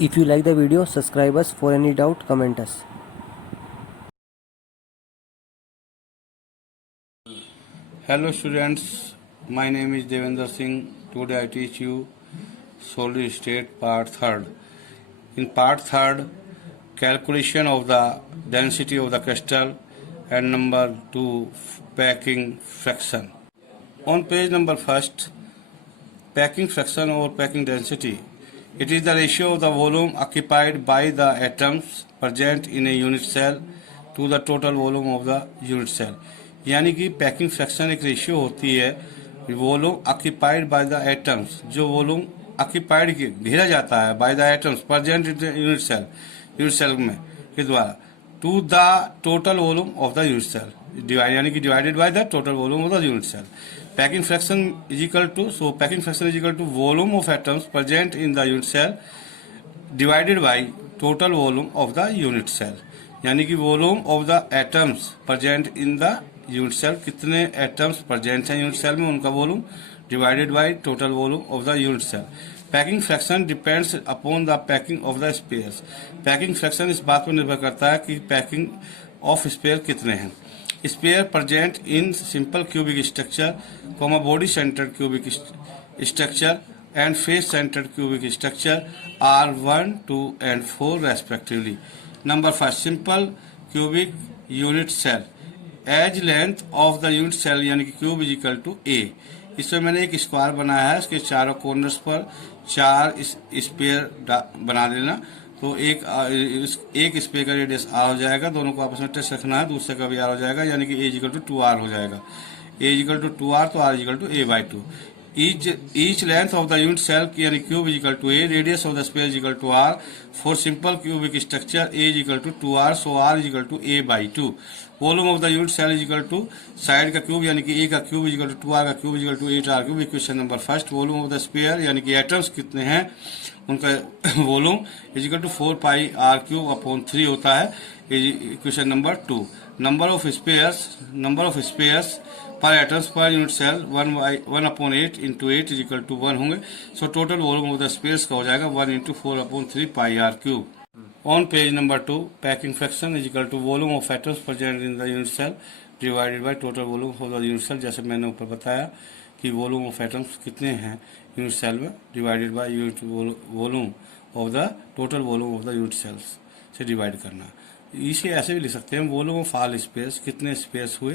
If you like the video, subscribe us. For any doubt, comment us. Hello students, my name is Devendra Singh. Today I teach you solid state part 3rd. In part 3rd, calculation of the density of the crystal and number 2, packing fraction. On page number 1st, packing fraction or packing density. It is the ratio of the volume occupied by the atoms present in a unit cell to the total volume of the unit cell. यानी कि packing fraction एक ratio होती है volume occupied by the atoms, जो volume occupied घेरा जाता है by the atoms present in the unit cell में के द्वारा to the total volume of the unit cell, divide यानी कि divided by the total volume of the unit cell. Packing fraction is equal to, so packing fraction is equal to volume of atoms present in the unit cell divided by total volume of the unit cell. यानी कि volume of the atoms present in the unit cell, कितने atoms present हैं unit cell में उनका volume divided by total volume of the unit cell. Packing fraction depends upon the packing of the spheres. Packing fraction इस बात पर निर्भर करता है कि packing of sphere कितने हैं. Sphere present in simple cubic structure, body centered cubic structure and face centered cubic structure are 1, 2 and 4 respectively. Number 5, simple cubic unit cell. Edge length of the unit cell यानी कि cube is equal to ए. इसमें मैंने एक square बनाया है, इसके चारों corners पर 4 स्पेयर बना देना. तो एक स्पेयर का रेडियस आर हो जाएगा, दोनों को आपस में टच रखना है, दूसरे का भी आर हो जाएगा, यानी कि ए इक्वल टू 2r हो जाएगा. ए इक्वल टू 2r तो r equal to a by 2. Each length of the unit cell यानी cube equal to a, radius of the sphere equal to r. For simple cubic structure a equal to 2r, so r equal to a by 2. Volume of the unit cell is equal to side का cube यानी कि a का cube equal to 2r का cube equal to 8r cube. Equation number 1. Volume of the sphere यानी कि atoms कितने हैं उनका volume is equal to 4 pi r cube upon 3 होता है. Equation number 2. Number of spheres पर atoms per unit cell 1/8 into 8 is equal to 1 होंगे. So total volume of the spheres का हो जाएगा 1 into 4/3 pi r cube. On page number 2, packing fraction is equal to volume of atoms present in the unit cell divided by total volume of the unit cell. जैसे मैंने ऊपर बताया कि volume of atoms कितने हैं unit cell में divided by unit volume of the total volume of the unit cells से divide करना. इसे ऐसे भी लिख सकते हैं, वॉल्यूम ऑफ ऑल स्पेस, कितने स्पेस हुए,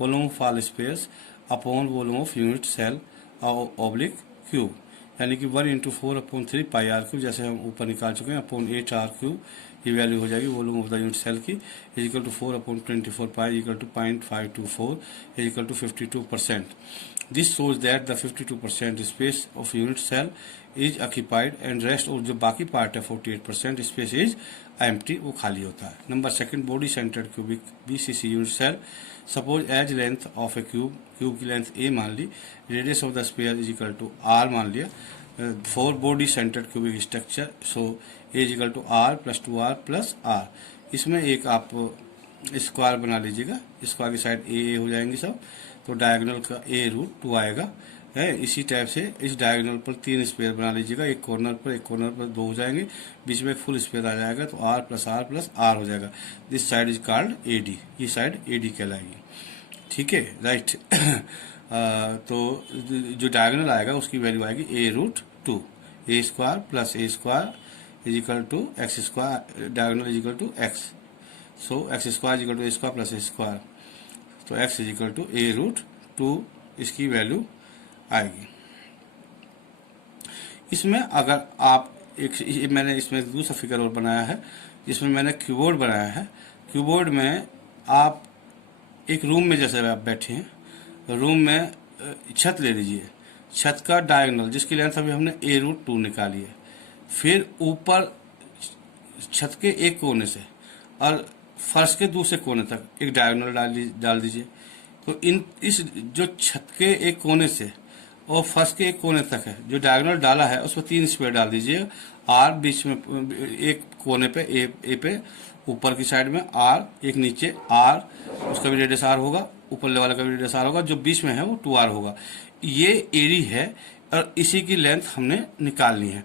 volume of all space upon volume of unit cell oblique cube, यानी कि 1 इंटू 4/3 पाई आर क्यूब, जैसे हम ऊपर निकाल चुके हैं, अपॉन 8r क्यूब. ये वैल्यू हो जाएगी volume of the unit cell की, is equal to 4/24 pi equal to 0.524 is equal to 52%. This shows that the 52% space of unit cell is occupied and rest, और जो बाकी पार्ट है 48% space is empty, वो खाली होता है. Number 2, body centred cubic BCC unit cell. Suppose edge length of a cube की length a मान ली, radius of the sphere is equal to r मान लिया. For body centred cubic structure, so a is equal to r plus 2r plus r. इसमें एक आप square बना लीजिएगा, स्क्वायर की साइड ए हो जाएंगी सब, तो डायगोनल का a√2 आएगा है. इसी टाइप से इस डायगोनल पर 3 स्पेयर बना लीजिएगा, एक कॉर्नर पर 2 हो जाएंगे, बीच में एक फुल स्पेयर आ जाएगा, तो r प्लस आर हो जाएगा. This side is called AD, ये साइड AD कहलाएगी. ठीक है, राइट. तो जो डायगोनल आएगा उसकी वैल्यू आएगी a√2. A square plus a square is equal to x square, diagonal is equal to x, so x square is equal to a square plus a square, तो x is equal to a√2 इसकी value आएगी. इसमें अगर आप मैंने इसमें दूसरा figure और बनाया है, जिसमें मैंने कीबोर्ड बनाया है. कीबोर्ड में आप एक रूम में, जैसे आप बैठे हैं रूम में, छत ले लीजिए, छत का डायगोनल जिसकी लेंथ अभी हमने a√2 निकाली है, फिर ऊपर छत के एक कोने से और फर्श के दूसरे कोने तक एक डायगोनल डाल दीजिए. तो इस जो छत के एक कोने से और फर्श के एक कोने तक है जो डायगोनल डाला है, उस पर 3 स्पेयर डाल दीजिए. आर बीच में एक कोने पे ए पे ऊपर की साइड में आर, एक नीचे आर, उसका भी रेडियस आर होगा, ऊपर वाले का भी रेडियस आर होगा, जो बीच में है वो 2r होगा. ये एडी है और इसी की लेंथ हमने निकालनी है.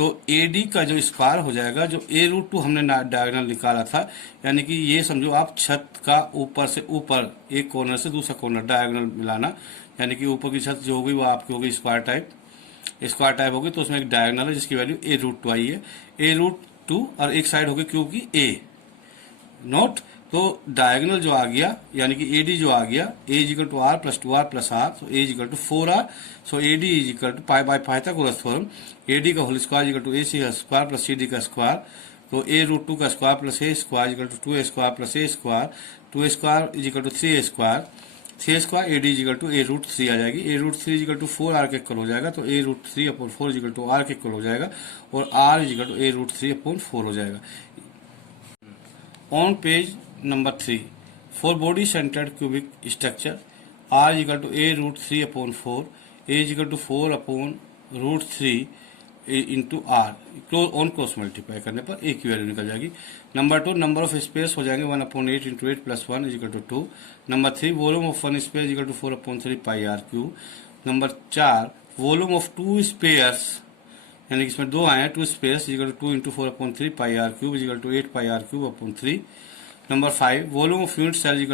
तो AD का जो स्क्वायर हो जाएगा, जो A√2 हमने डायगोनल निकाला था, यानी कि ये समझो आप छत का ऊपर से ऊपर एक कॉर्नर से दूसरा कॉर्नर डायगोनल मिलाना, यानी कि ऊपर की छत जो होगी वो आपकी होगी स्क्वायर टाइप होगी, तो उसमें एक डायगोनल है जिसकी वैल्यू A√2 आई है। A√2 और एक साइड होगी क्यू की A नोट। तो डायगोनल जो आ गया यानी कि AD जो आ गया, A=R + 2R + R, so A=4R, so AD pi by Pythagoras theorem, AD का होल स्क्वायर AC का स्क्वायर प्लस CD का स्क्वायर, तो A√2 का square plus A square 2A square plus A square, 2A square 3A square, 3A square AD A√3 आ जाएगी। A√3 4R के equal हो जाएगा, तो A√3/4 R के इक्वल हो जाएगा, और R A√3/4 हो जाएगा। On page number 3, for body centered cubic structure, R A√3/4, A 4/√3 into R, on cross multiply करने पर A की वैल्यू निकल जाएगी। नंबर 2, नंबर ऑफ स्पेस हो जाएंगे 1/8 into 8 + 1 2। Number 3, volume of one space 4/3 πr³। Number 4, volume of two spheres, यानी कि इसमें दो आए हैं, 2 spheres 2 into 4/3 πr³ 8 πr³/3। Number 5, volume of unit cell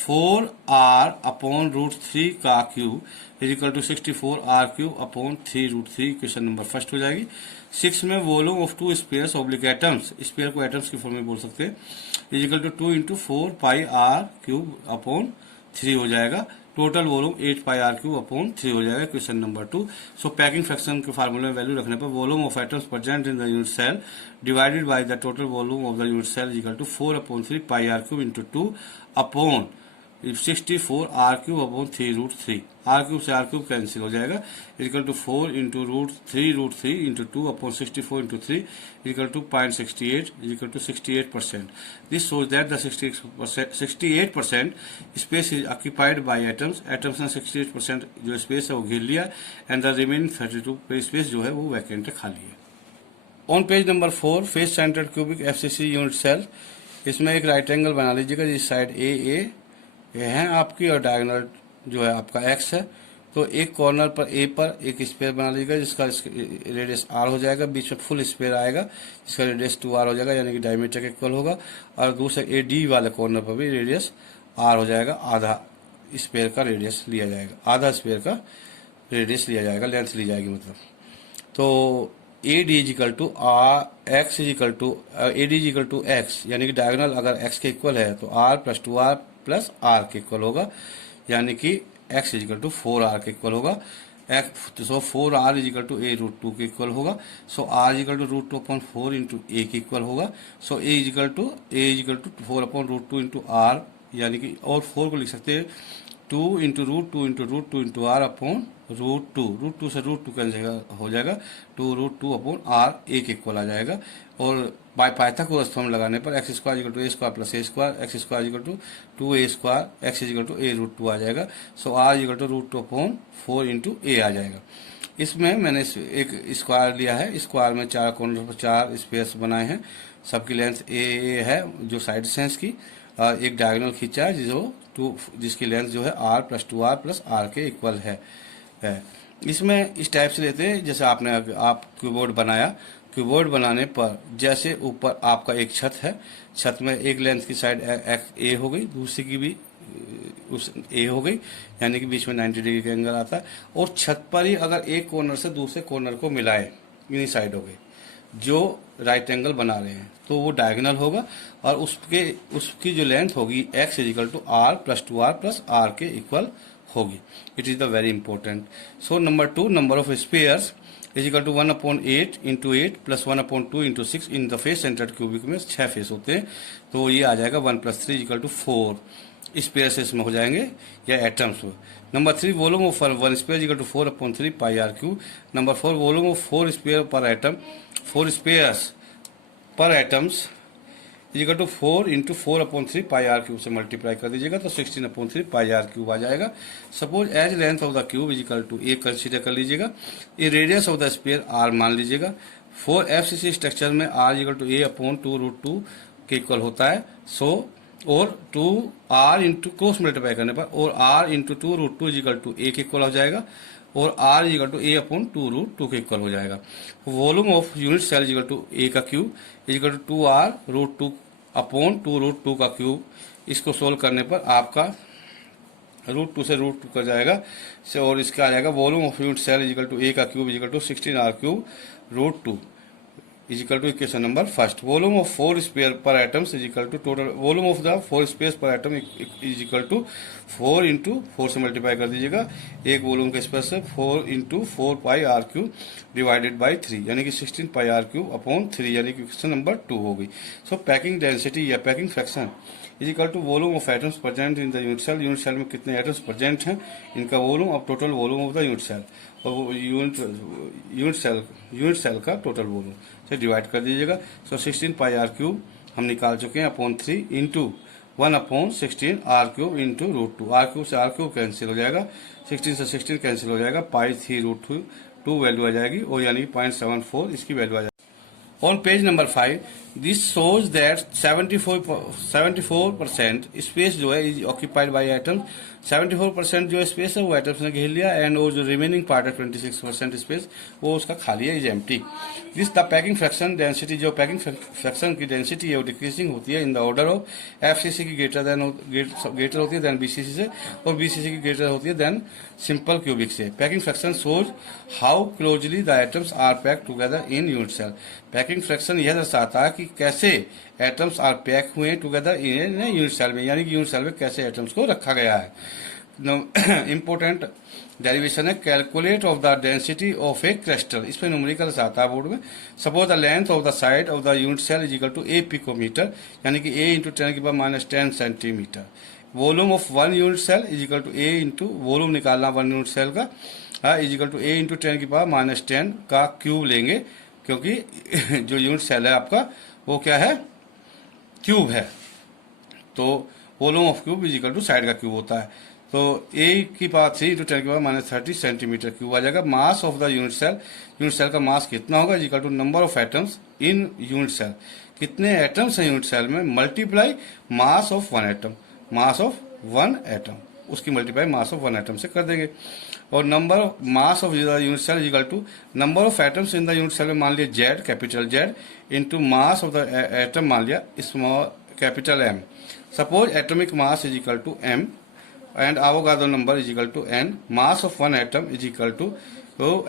4R/√3 का cube 64R³/3√3। Question number first हो जाएगी। 6 में volume of two spheres oblique atoms, sphere को एटम्स की फॉर्म में बोल सकते हैं, 2 into 4 πr³/3 हो जाएगा। टोटल वॉल्यूम 8 πr³/3 हो जाएगा। Question number 2, so packing fraction के फार्मूले में वैल्यू रखने पर volume of atoms present in the unit cell divided by the total volume of the unit cell 4/3 πr³ into 2/64R³/3√3। R³ से R³ कैंसिल हो जाएगा, 4 into √3√3 into 2/64 into 3 0.68 68%. This shows that the 68% space is occupied by atoms. Atoms ने 68% जो space है वो घेर लिया, and the remaining 32 space जो है वो वैकेंट है, खाली है। On page number 4, face centred cubic FCC unit cell, इसमें एक राइट एंगल बना लीजिएगा, जिस साइड ए है आपकी और डायगोनल जो है आपका X है। तो एक कॉर्नर पर A पर एक स्पेयर बना लीजिएगा जिसका रेडियस R हो जाएगा, बीच में फुल स्पेयर आएगा जिसका रेडियस 2R हो जाएगा, यानी कि डायमीटर के इक्वल होगा। और दूसरे AD वाले कॉर्नर पर भी रेडियस R हो जाएगा, आधा स्पेयर का रेडियस लिया जाएगा, आधा स्पेयर का रेडियस लिया जाएगा, लेंथ ली जाएगी मतलब। तो AD X, यानी कि डायगोनल अगर X के इक्वल है तो R + 2R + R के इक्वल होगा, यानी कि X 4R के इक्वल होगा। सो 4R A√2 के इक्वल होगा। सो R √2/4 into A के इक्वल होगा। सो A 4/√2 into R, यानी कि और 4 को लिख सकते हैं 2 into √2 into √2 into R/√2। √2 से √2 कैंसिल हो जाएगा, 2√2/R A के इक्वल आ जाएगा। और बाय पाइथागोरस थ्योरम लगाने पर x² = a² + a² x² 2a², x A√2 आ जाएगा। सो R √2/4 into A आ जाएगा। इसमें मैंने एक स्क्वायर लिया है, स्क्वायर में 4 कॉर्नर पर 4 स्पेस बनाए हैं, सबकी लेंथ a है जो साइड से है इसकी, और एक डायगोनल खींचा है जिसकी लेंथ जो है R + 2R + R के इक्वल है। इसमें इस टाइप से लेते हैं जैसे आप क्यूबोर्ड बनाया, क्यूबोर्ड बनाने पर जैसे ऊपर आपका एक छत है, छत में एक लेंथ की साइड A हो गई, दूसरी की भी उस A हो गई, यानी कि बीच में 90 डिग्री का एंगल आता है। और छत पर ही अगर एक कॉर्नर से दूसरे कॉर्नर को मिलाए, इन्हीं साइड हो गई, जो राइट एंगल बना रहे हैं, तो वो डायगोनल होगा, और उसकी जो लेंथ होगी X = R + 2R + R के इक्वल होगी। It is the very important. So number 2, number of spheres = 1/8 into 8 + 1/2 into 6। In the face centred cubic में 6 फेस होते हैं, तो ये आ जाएगा 1 + 3 = 4 स्पेयर्स इसमें हो जाएंगे या atoms. Number 3, volume of one sphere = 4/3 πr³। Number 4, volume of 4 sphere पर एटम, 4 स्पेयर्स पर एटम्स = 4 into 4/3 πr³ से मल्टीप्लाई कर दीजिएगा तो 16/3 πr³ आ जाएगा। Suppose edge length of the cube = A consider कर लीजिएगा, ये radius of the sphere R मान लीजिएगा। 4 FCC स्ट्रक्चर में R = A/2√2 के इक्वल होता है। सो और 2R into क्रॉस मल्टीप्लाई करने पर और R into 2√2 = A के इक्वल हो जाएगा। और R is equal to a upon 2√2 के इक्वल हो जाएगा। Volume of unit cell is equal to a का cube is equal to 2R√2 upon 2√2 का क्यूब। इसको सोल्व करने पर आपका √2 से √2 कर जाएगा से, और इसका आ जाएगा volume of unit cell is equal to a का cube is equal to 16R³ √2 is equal to equation number first. Volume of 4 sphere per atoms is equal to total volume of the 4 space per atom is equal to 4 into 4 से multiply कर दीजिएगा। एक volume के space से 4 into 4 pi R³ divided by 3 यानी कि 16 पाई R³ upon 3 यानी कि क्वेश्चन नंबर 2 हो गई। सो पैकिंग डेंसिटी या packing fraction is equal to volume of atoms present in the unit cell. Unit cell में कितने एटम्स प्रेजेंट हैं, इनका volume of total volume of the unit cell, और यूनिट सेल का total volume से divide कर दीजिएगा। सो 16 पाई R³ हम निकाल चुके हैं upon 3 into 1 upon 16 R³ into √2। R³ से R³ कैंसिल हो जाएगा, 16 से 16 कैंसिल हो जाएगा, पाई 3√2 वैल्यू आ जाएगी, और यानी 0.74 इसकी वैल्यू आ जाएगी। On page number 5, this shows that 74% space जो है इज ऑक्यूपाइड बाय एटम्स। 74% जो स्पेस है वो एटम्स ने घेर लिया, एंड वो जो रिमेनिंग पार्ट है 26% स्पेस वो उसका खाली है, is empty. This the packing fraction density, जो पैकिंग फ्रैक्शन की डेंसिटी है वो डिक्रीजिंग होती है in the order of FCC की ग्रेटर होती है देन बीसीसी से, और बीसीसी की ग्रेटर होती है देन सिंपल क्यूबिक से। Packing fraction shows how closely the atoms are packed together in unit cell. Packing fraction यह दर्शाता है कि कैसे एटम्स आर पैक हुए टुगेदर इन यूनिट सेल में, यानी कि यूनिट सेल में कैसे एटम्स को रखा गया है। इंपोर्टेंट डेरिवेशन है calculate of the density of a crystal. इस पर न्यूमेरिकल आता है बोर्ड में। Suppose the length of the side of the unit cell is equal to a picometre, यानी कि a into 10⁻10 centimetre. Volume of 1 unit cell is equal to a into volume निकालना 1 unit cell का is equal to a into 10⁻10 का cube लेंगे, क्योंकि जो unit cell है आपका वो क्या है, क्यूब है। तो volume of cube is equal to side का क्यूब होता है। तो a⁻3 इंटू 10⁻30 सेंटीमीटर क्यूब आ जाएगा। Mass of the unit cell का मास कितना होगा, is equal to number of atoms in unit cell. कितने एटम्स हैं यूनिट सेल में, multiply mass of 1 atom, mass of 1 atom, उसकी मल्टीप्लाई मास ऑफ 1 एटम से कर देंगे। और number of mass of unit cell is equal to number of atoms in the unit cell में मान लिया Z, capital Z, into mass of the atom मान लिया small capital M। Suppose atomic mass is equal to M and Avogadro number is equal to N। Mass of 1 atom is equal to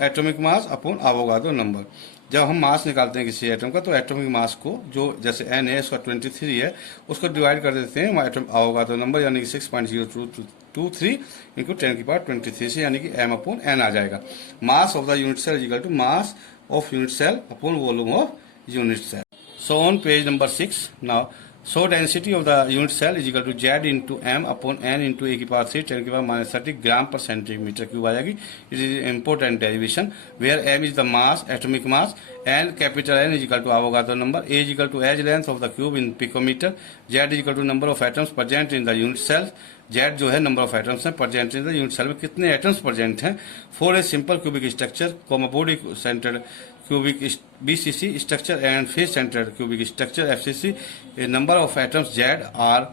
atomic mass upon Avogadro number. जब हम मास निकालते हैं किसी atom का, तो atomic mass को जो जैसे N है उसका 23 है, उसको डिवाइड कर देते हैं एटम एवोगाड्रो नंबर, यानी कि 6.023 इंटू 10⁻23 से, यानी कि M अपॉन N आ जाएगा। Mass of the unit cell is equal to mass of unit cell upon volume of unit cell. So on page number 6 now, so density of the unit cell is equal to Z into M upon N into a⁻3 10⁻30 gram पर centimetre cube आ जाएगी। It is important derivation where M is the mass, atomic mass, and capital N is equal to Avogadro number, A is equal to edge length of the cube in picometer, Z is equal to number of atoms present in the unit cell। Z जो है number of atoms हैं present in the unit cell में, कितने atoms present हैं। For a simple cubic structure, body centred cubic BCC structure and face centered cubic structure FCC, a number of atoms Z are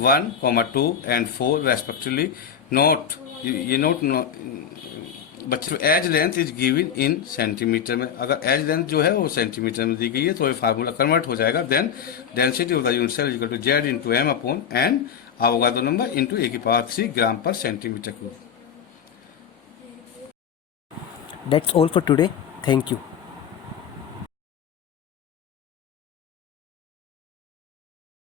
1, 2 and 4 respectively. Note ये note बच्चों, edge length is given in centimetre में। अगर as length जो है वो centimetre में दी गई है तो ये फार्मूला कन्वर्ट हो जाएगा। Then density of the unit cell is equal to Z into M upon N Avogadro number into a⁻3 gram पर centimetre cube. That's all for today. Thank you.